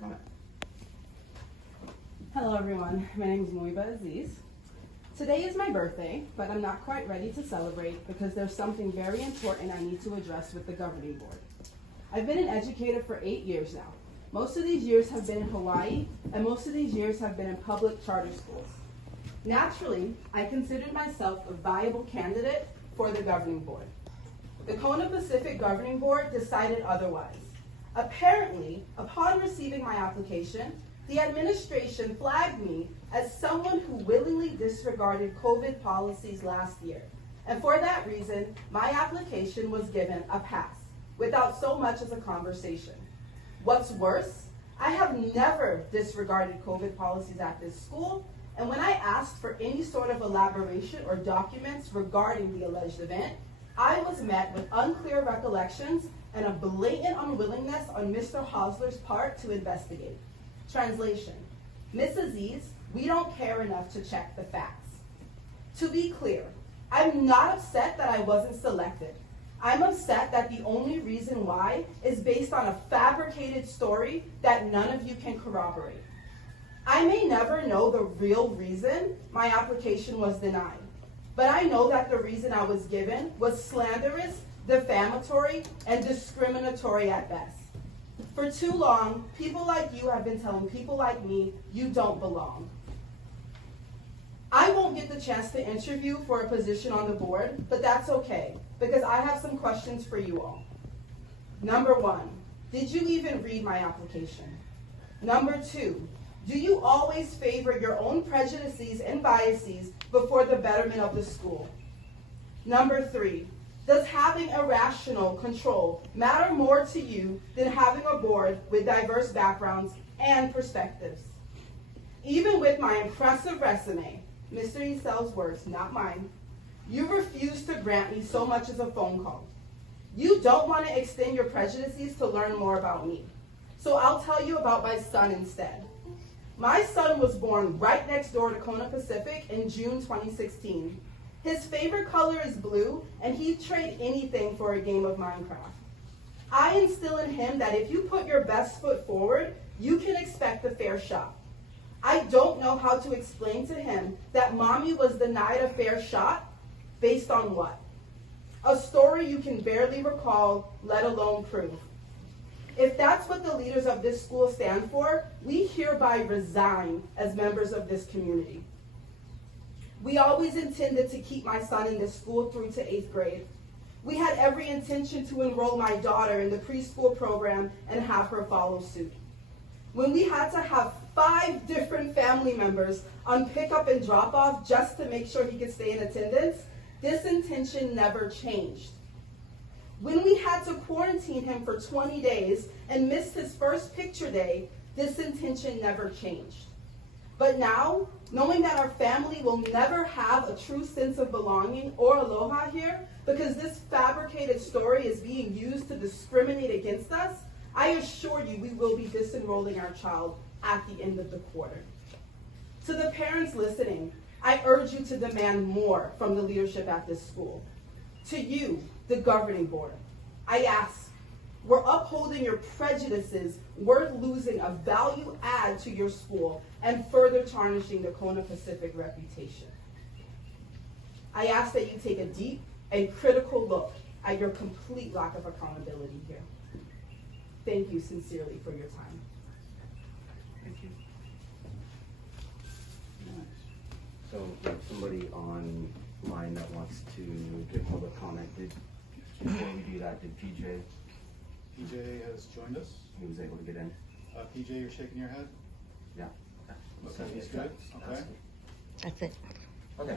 comment. Hello everyone, my name is Muiba Aziz. Today is my birthday, but I'm not quite ready to celebrate because there's something very important I need to address with the governing board. I've been an educator for 8 years now. Most of these years have been in Hawaii, and most of these years have been in public charter schools. Naturally, I considered myself a viable candidate for the governing board. The Kona Pacific governing board decided otherwise. Apparently, upon receiving my application, the administration flagged me as someone who willingly disregarded COVID policies last year. And for that reason, my application was given a pass, without so much as a conversation. What's worse, I have never disregarded COVID policies at this school, and when I asked for any sort of elaboration or documents regarding the alleged event, I was met with unclear recollections and a blatant unwillingness on Mr. Hosler's part to investigate. Translation: Ms. Aziz, we don't care enough to check the facts. To be clear, I'm not upset that I wasn't selected. I'm upset that the only reason why is based on a fabricated story that none of you can corroborate. I may never know the real reason my application was denied, but I know that the reason I was given was slanderous, defamatory, and discriminatory at best. For too long, people like you have been telling people like me, you don't belong. I won't get the chance to interview for a position on the board, but that's okay, because I have some questions for you all. Number one, did you even read my application? Number two, do you always favor your own prejudices and biases before the betterment of the school? Number three, does having irrational control matter more to you than having a board with diverse backgrounds and perspectives? Even with my impressive resume, Mr. Esel's words, not mine, you refuse to grant me so much as a phone call. You don't want to extend your prejudices to learn more about me. So I'll tell you about my son instead. My son was born right next door to Kona Pacific in June 2016. His favorite color is blue, and he'd trade anything for a game of Minecraft. I instill in him that if you put your best foot forward, you can expect a fair shot. I don't know how to explain to him that mommy was denied a fair shot based on what? A story you can barely recall, let alone prove. If that's what the leaders of this school stand for, we hereby resign as members of this community. We always intended to keep my son in this school through to 8th grade. We had every intention to enroll my daughter in the preschool program and have her follow suit. When we had to have 5 different family members on pickup and drop off just to make sure he could stay in attendance, this intention never changed. When we had to quarantine him for 20 days and missed his first picture day, this intention never changed. But now, knowing that our family will never have a true sense of belonging or aloha here because this fabricated story is being used to discriminate against us, I assure you we will be disenrolling our child at the end of the quarter. To the parents listening, I urge you to demand more from the leadership at this school. To you, the governing board, I ask, we're upholding your prejudices worth losing a value add to your school and further tarnishing the Kona Pacific reputation. I ask that you take a deep and critical look at your complete lack of accountability here. Thank you sincerely for your time. Thank you. So we have somebody online that wants to give public comment. Before we do that, did PJ? PJ has joined us. He was able to get in? PJ, you're shaking your head? Yeah. Okay, he's good. Okay. That's it. Okay.